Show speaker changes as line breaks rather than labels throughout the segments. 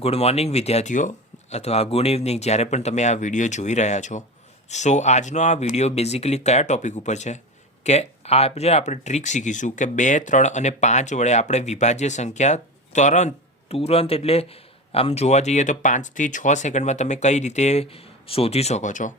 Good morning વિદ્યાર્થીઓ, અથવા good evening જ્યારે પણ તમે આ વીડિયો જોઈ રહ્યા છો. સો આજનો આ વીડિયો બેઝિકલી કયા ટોપિક ઉપર છે? કે આજે આપણે ટ્રીક શીખીશું કે બે, ત્રણ અને પાંચ વડે આપણે વિભાજ્ય સંખ્યા તરંત, તુરંત એટલે આમ જોવા જઈએ તો પાંચથી છ સેકન્ડમાં તમે કઈ રીતે શોધી શકો છો?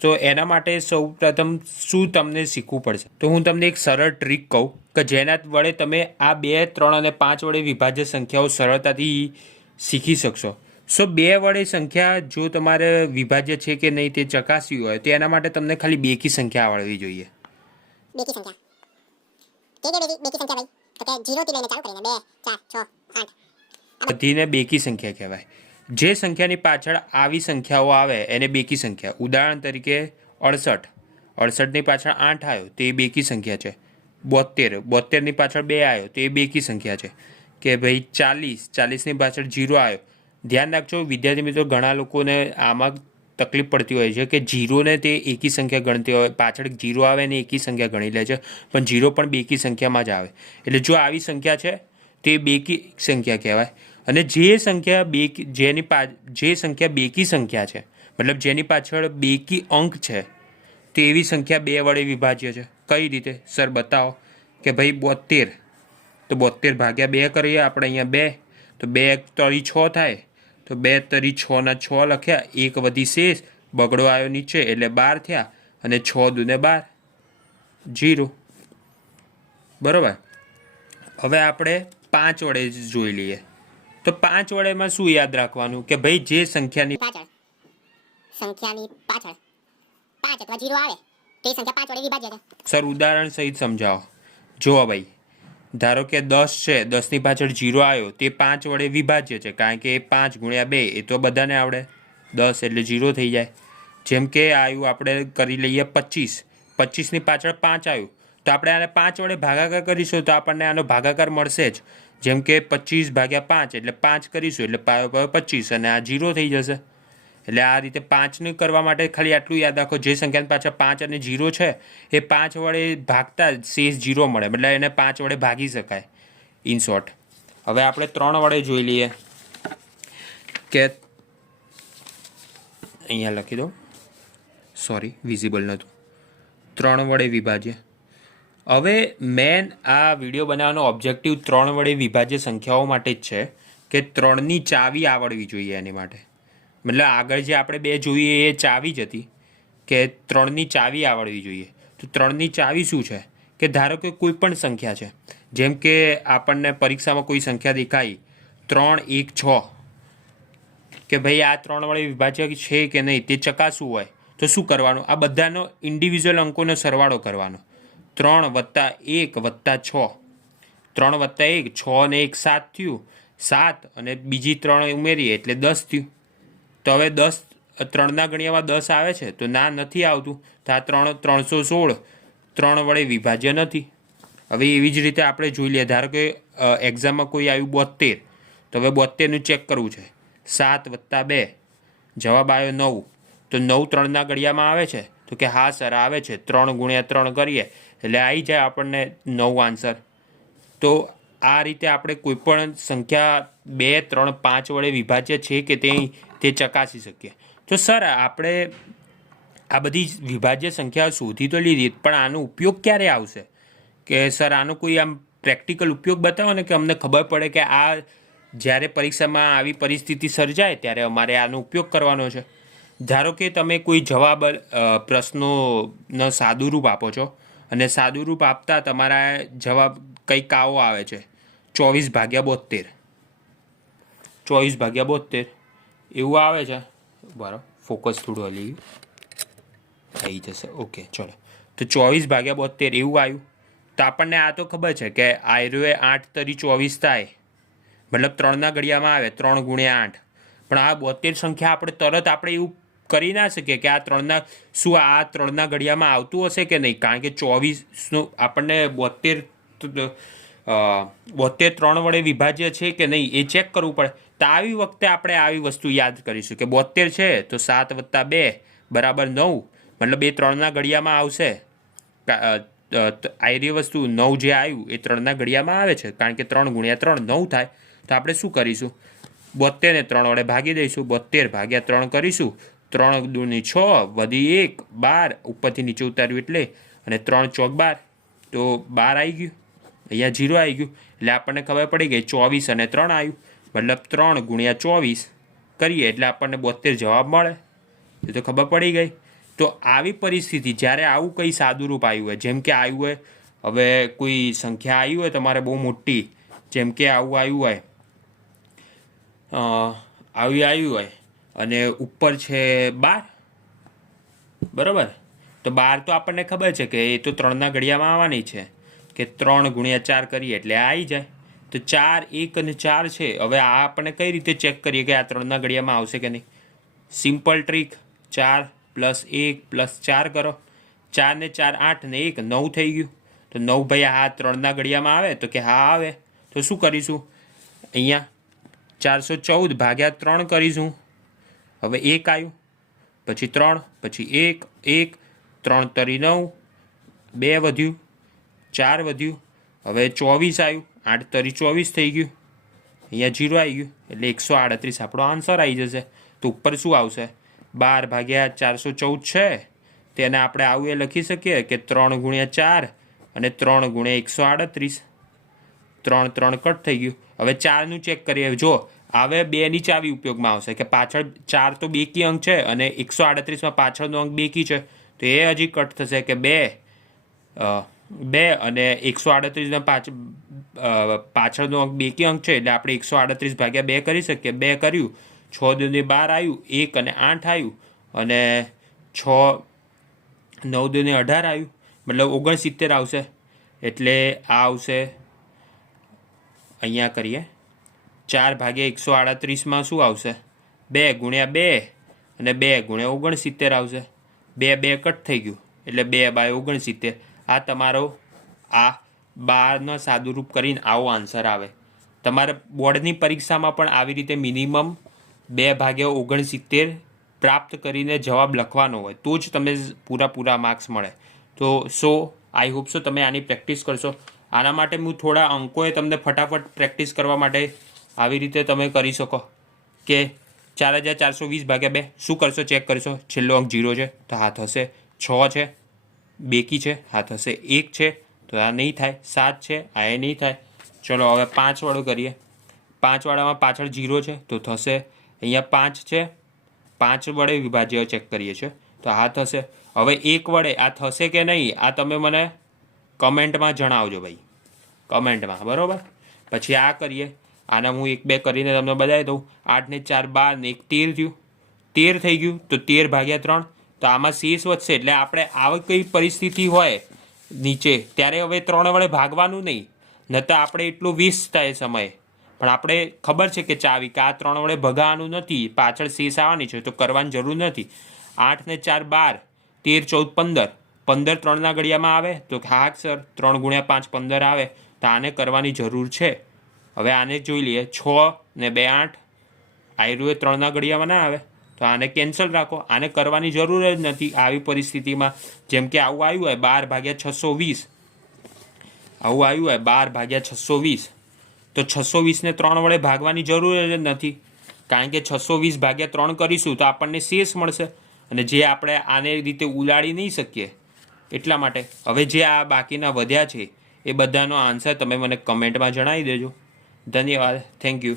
તો એના માટે સૌ પ્રથમ શું તમને શીખવું પડશે? તો હું તમને એક સરળ ટ્રીક કહું કે જેના વડે તમે આ બે ત્રણ અને પાંચ વડે વિભાજ્ય સંખ્યાઓ સરળતાથી શીખી શકશો. સો બે વડે સંખ્યા જો તમારે વિભાજ્ય છે કે નહીં તે ચકાસવી હોય તો એના માટે તમને ખાલી બેકી સંખ્યા આવડવી જોઈએ.
બેકી સંખ્યા. કે કે બેકી બેકી સંખ્યા ભાઈ. તો કે 0 થી લઈને ચાલુ કરીને 2 4 6 8
બધીને બેકી સંખ્યા કહેવાય. જે સંખ્યાની પાછળ આવી સંખ્યાઓ આવે, એને બેકી સંખ્યા. ઉદાહરણ તરીકે અડસઠ. અડસઠની પાછળ આઠ આવ્યો, તો બેકી સંખ્યા છે. બોતેર બોતેરની પાછળ બે આવ્યો, તો એ બેકી સંખ્યા છે. કે ભાઈ ચાલીસ. ચાલીસની પાછળ જીરો આવ્યો. ધ્યાન રાખજો, વિદ્યાર્થી મિત્રો, ઘણા લોકોને આમાં તકલીફ પડતી હોય છે કે જીરોને તે એકી સંખ્યા ગણતી હોય. પાછળ જીરો આવે ને એકી સંખ્યા ગણી લે છે, પણ જીરો પણ બેકી સંખ્યામાં જ આવે. એટલે જો આવી સંખ્યા છે, તે બેકી સંખ્યા કહેવાય. અને જે સંખ્યા બેકી જેની પા, જે સંખ્યા બેકી સંખ્યા છે, મતલબ જેની પાછળ બેકી અંક છે, તેવી સંખ્યા બે વડે વિભાજ્ય છે. કઈ રીતે? સર, બતાવો કે ભાઈ બોતેર તો બોતેર ભાગ્યા બે કરીએ આપણે અહીંયા બે. તો બે તરી છ થાય. તો બે તરી છના છ લખ્યા, એક વધી શેષ, બગડો આવ્યો નીચે એટલે બાર થયા અને છ દૂને બાર. જીરો. બરાબર? હવે આપણે પાંચ વડે જોઈ લઈએ. તો પાંચ વડેમાં શું યાદ રાખવાનું? કે ભાઈ જે સંખ્યાની
પાછળ સંખ્યાની પાછળ. 5 અથવા 0 આવે તો સંખ્યા 5 વડે વિભાજ્ય છે.
સર ઉદાહરણ સહિત સમજાવો. જુઓ ભાઈ ધારો કે દસ છે દસની પાછળ જીરો આવ્યો તે પાંચ વડે વિભાજ્ય છે કારણ કે પાંચ ગુણ્યા બે એ તો બધાને આવડે. દસ એટલે જીરો થઈ જાય. જેમ કે આવ્યું આપણે કરી લઈએ પચીસ. પચીસની પાછળ પાંચ આવ્યું. તો આપણે આને પાંચ વડે ભાગાકાર કરીશું તો આપણને આનો ભાગાકાર મળશે જ. જેમ કે પચીસ ભાગ્યા પાંચ, એટલે પાંચ કરીશું, એટલે પાયો પાયો પચીસ, અને આ જીરો થઈ જશે. એટલે આ રીતે પાંચને કરવા માટે ખાલી આટલું યાદ રાખો, જે સંખ્યાની પાછળ પાંચ અને જીરો છે, એ પાંચ વડે ભાગતા શેષ જીરો મળે મતલબ એને પાંચ વડે ભાગી શકાય ઇન શોર્ટ હવે આપણે ત્રણ વડે જોઈ લઈએ. કે અહીંયા લખી દો સોરી વિઝિબલ નહોતું. ત્રણ વડે વિભાજ્ય. હવે મેન આ વીડિયો બનાવવાનો ઓબ્જેક્ટિવ ત્રણ વડે વિભાજ્ય સંખ્યાઓ માટે જ છે કે ત્રણની ચાવી આવડવી જોઈએ એની માટે. મતલબ આગળ જે આપણે બે જોઈએ એ ચાવી જ હતી કે ત્રણની ચાવી આવડવી જોઈએ. તો ત્રણની ચાવી શું છે? કે ધારો કે કોઈ પણ સંખ્યા છે, જેમ કે આપણને પરીક્ષામાં કોઈ સંખ્યા દેખાઈ, ત્રણ, એક, છ. કે ભાઈ આ ત્રણ વડે વિભાજ્ય છે કે નહીં, તે ચકાસવું હોય તો શું કરવાનું? આ બધાનો ઇન્ડિવિજ્યુઅલ અંકોનો સરવાળો કરવાનો. ત્રણ વત્તા એક વત્તા છ. ત્રણ વત્તા એક, છ અને એક સાત થયું. સાત અને બીજી ત્રણ ઉમેરીએ એટલે દસ થયું. તો હવે દસ, ત્રણના ગણ્યામાં દસ આવે છે, તો ના નથી આવતું. તો આ ત્રણ, ત્રણસો સોળ, ત્રણ વડે વિભાજ્ય નથી. હવે એવી જ રીતે આપણે જોઈ લઈએ. ધારો કે એક્ઝામમાં કોઈ આવ્યું બોતેર તો હવે બોતેરનું ચેક કરવું છે. સાત વત્તા બે, જવાબ આવ્યો નવ. તો નવ ત્રણના ગળિયામાં આવે છે. તો કે હા સર, આવે છે. ત્રણ ગુણ્યા ત્રણ કરીએ. એટલે આવી જાય આપણને નવ આન્સર તો આ રીતે આપણે કોઈપણ સંખ્યા બે, ત્રણ, પાંચ વડે વિભાજ્ય છે કે તે તે ચકાસી શકીએ. તો સર, આપણે આ બધી વિભાજ્ય સંખ્યાઓ શોધી તો લીધી, પણ આનો ઉપયોગ ક્યારે આવશે? કે સર, આનો કોઈ આમ પ્રેક્ટિકલ ઉપયોગ બતાવો ને કે અમને ખબર પડે કે આ જ્યારે પરીક્ષામાં આવી પરિસ્થિતિ સર્જાય ત્યારે અમારે આનો ઉપયોગ કરવાનો છે. ધારો કે તમે કોઈ જવાબ પ્રશ્નોનો સાદુરૂપ આપો છો અને સાદુરૂપ આપતા તમારા જવાબ કંઈક આવો આવે છે. ચોવીસ ભાગ્યા બોતેર ચોવીસ ભાગ્યા બોતેર એવું આવે છે? બરાબર. ફોકસ થોડું હલી થઈ જશે. ઓકે, ચલો. તો ચોવીસ ભાગ્યા બોતેર એવું આવ્યું. તો આપણને આ તો ખબર છે કે આયરુએ આઠ તરી ચોવીસ થાય. મતલબ ત્રણના ઘડિયામાં આવે, ત્રણ ગુણ્યા આઠ. પણ આ બોતેર સંખ્યા આપણે તરત આપણે એવું કરી ના શકીએ કે આ ત્રણના શું આ ત્રણના ઘડિયામાં આવતું હશે કે નહીં? કારણ કે ચોવીસનું આપણને બોતેર બોતેર ત્રણ વડે વિભાજ્ય છે કે નહીં એ ચેક કરવું પડે. તો આવી વખતે આપણે આવી વસ્તુ યાદ કરીશું કે બોતેર છે તો સાત વત્તા બે બરાબર નવ. મતલબ એ ત્રણના ઘડિયામાં આવશે. આયરી વસ્તુ નવ જે આવ્યું એ ત્રણના ઘડિયામાં આવે છે. કારણ કે ત્રણ ગુણ્યા ત્રણ નવ થાય. તો આપણે શું કરીશું? બોતેરને ત્રણ વડે ભાગી દઈશું. બોતેર ભાગ્યા ત્રણ કરીશું. ત્રણ દૂની છ, વધી એક, બાર, ઉપરથી નીચે ઉતાર્યું એટલે, અને ત્રણ ચોક બાર. તો બાર આવી ગયું. અહીંયા જીરો આવી ગયું. એટલે આપણને ખબર પડી ગઈ, ચોવીસ અને ત્રણ આવ્યું. મતલબ ત્રણ ગુણ્યા ચોવીસ કરીએ એટલે આપણને બોતેર જવાબ મળે. એ તો ખબર પડી ગઈ. તો આવી પરિસ્થિતિ જ્યારે આવું કંઈ સાદુરૂપ આવ્યું હોય, જેમ કે આવ્યું હોય, હવે કોઈ સંખ્યા આવી હોય તમારે બહુ મોટી, જેમ કે આવું આવ્યું હોય આવી આવ્યું હોય અને ઉપર છે બાર? બરાબર. તો બાર તો આપણને ખબર છે કે એ તો ત્રણના ઘડિયામાં આવવાની છે. કે ત્રણ ગુણ્યા ચાર કરીએ એટલે આવી જાય. તો ચાર, એક અને ચાર છે. હવે આ આપણે કઈ રીતે ચેક કરીએ કે આ ત્રણના ઘડિયામાં આવશે કે નહીં? સિમ્પલ ટ્રીક ચાર પ્લસ એક પ્લસ ચાર કરો. ચાર ને ચાર આઠ ને એક નવ થઈ ગયું. તો નવ ભાઈ આ ત્રણના ઘડિયામાં આવે તો કે હા આવે. તો શું કરીશું? અહીંયા ચારસો ચૌદ ભાગ્યા ત્રણ કરીશું. હવે એક આવ્યું પછી ત્રણ, પછી એક એક, ત્રણ તરી નવ, બે વધ્યું, ચાર વધ્યું, હવે ચોવીસ આવ્યું આઠ તરી ચોવીસ થઈ ગયું, અહીંયા જીરો આવી ગયું, એટલે એકસો આડત્રીસ. આપણો આન્સર આવી જશે. તો ઉપર શું આવશે? બાર ભાગ્યા ચારસો ચૌદ છે. તેને આપણે આવું એ લખી શકીએ કે ત્રણ ગુણ્યા ચાર અને ત્રણ ગુણ્યા એકસો આડત્રીસ. ત્રણ ત્રણ કટ થઈ ગયું. હવે ચારનું ચેક કરીએ. જો હવે બેની ચાવી ઉપયોગમાં આવશે કે પાછળ ચાર તો બેકી અંક છે અને એકસો આડત્રીસમાં પાછળનો અંક બેકી છે. તો એ હજી કટ થશે કે બે બે અને એકસો આડત્રીસના પાછ પાછળનો અંક બેકી અંક છે એટલે આપણે એકસો આડત્રીસ ભાગ્યા બે કરી શકીએ. બે કર્યું, છ દૂની બાર આવ્યું, એક અને આઠ આવ્યું અને છ, નવ દૂની અઢાર આવ્યું. મતલબ ઓગણસિત્તેર આવશે. એટલે આ આવશે. અહીંયા કરીએ. ચાર ભાગ્યા એકસો આડત્રીસમાં શું આવશે? બે ગુણ્યા બે અને બે ગુણ્યા ઓગણસિત્તેર આવશે. બે બે કટ થઈ ગયું. એટલે બે બાય ઓગણસિત્તેર. આ તમારો, આ બારનો સાદુરૂપ કરીને આવો આન્સર આવે. તમારે બોર્ડની પરીક્ષામાં પણ આવી રીતે મિનિમમ બે ભાગ્યા ઓગણસિત્તેર પ્રાપ્ત કરીને જવાબ લખવાનો હોય. તો જ તમે પૂરા પૂરા માર્ક્સ મળે. તો સો આઈ હોપ સો તમે આની પ્રેક્ટિસ કરશો. આના માટે હું થોડા અંકોએ તમને ફટાફટ પ્રેક્ટિસ કરવા માટે આવી રીતે તમે કરી શકો. કે ચાર હજાર ચારસો વીસ ભાગ્યા બે, શું કરશો? ચેક કરશો. છેલ્લો અંક જીરો છે, તો હા થશે છ છે, બેકી છે હા થશે એક છે, તો આ નહીં થાય, સાત છે, આ એ નહીં થાય. ચલો, હવે પાંચ વાળો કરીએ. પાંચ વાળામાં પાછળ જીરો છે, તો થશે અહીંયા પાંચ છે. પાંચ વડે વિભાજ્ય ચેક કરીએ છીએ, તો આ થશે. હવે એક વડે આ થશે કે નહીં, આ તમે મને કમેન્ટમાં જણાવજો ભાઈ. કમેન્ટમાં બરાબર? પછી આ કરીએ. આના હું એક બે કરીને તમને બતાવી દઉં. આઠ ને ચાર, બાર ને એક, તેર થયું. તેર થઈ ગયું, તો તેર ભાગ્યા ત્રણ. તો આમાં શેષ વધશે, એટલે આપણે આવી કઈ પરિસ્થિતિ હોય નીચે, ત્યારે હવે ત્રણ વડે ભાગવાનું નહીં. ન તો આપણે એટલું વીસ થાય સમય. પણ આપણે ખબર છે કે ચાવી, કે આ ત્રણ વડે ભગાવાનું નથી, પાછળ શેષ આવવાની છે, તો કરવાની જરૂર નથી. આઠ ને ચાર, બાર, તેર, ચૌદ, પંદર. પંદર ત્રણના ઘડિયામાં આવે, તો કે હા, સર, ત્રણ ગુણ્યા પાંચ, પંદર આવે. તો આને કરવાની જરૂર છે. હવે આને જોઈ લઈએ. છ ને બે આઠ. આયરુએ ત્રણના ઘડિયામાં ના આવે. તો આને કેન્સલ રાખો. આને કરવાની જરૂર જ નથી આવી પરિસ્થિતિમાં. જેમ કે આવું આવ્યું હોય બાર ભાગ્યા છસો વીસ. આવું આવ્યું હોય બાર ભાગ્યા છસો વીસ. તો છસો વીસને ત્રણ વડે ભાગવાની જરૂર જ નથી. કારણ કે છસો વીસ ભાગ્યા ત્રણ કરીશું તો આપણને શેષ મળશે. અને જે આપણે આને રીતે ઉલાડી નહીં શકીએ એટલા માટે. હવે જે આ બાકીના વધ્યા છે, એ બધાનો આન્સર તમે મને કમેન્ટમાં જણાવી દેજો. धन्यवाद थैंक यू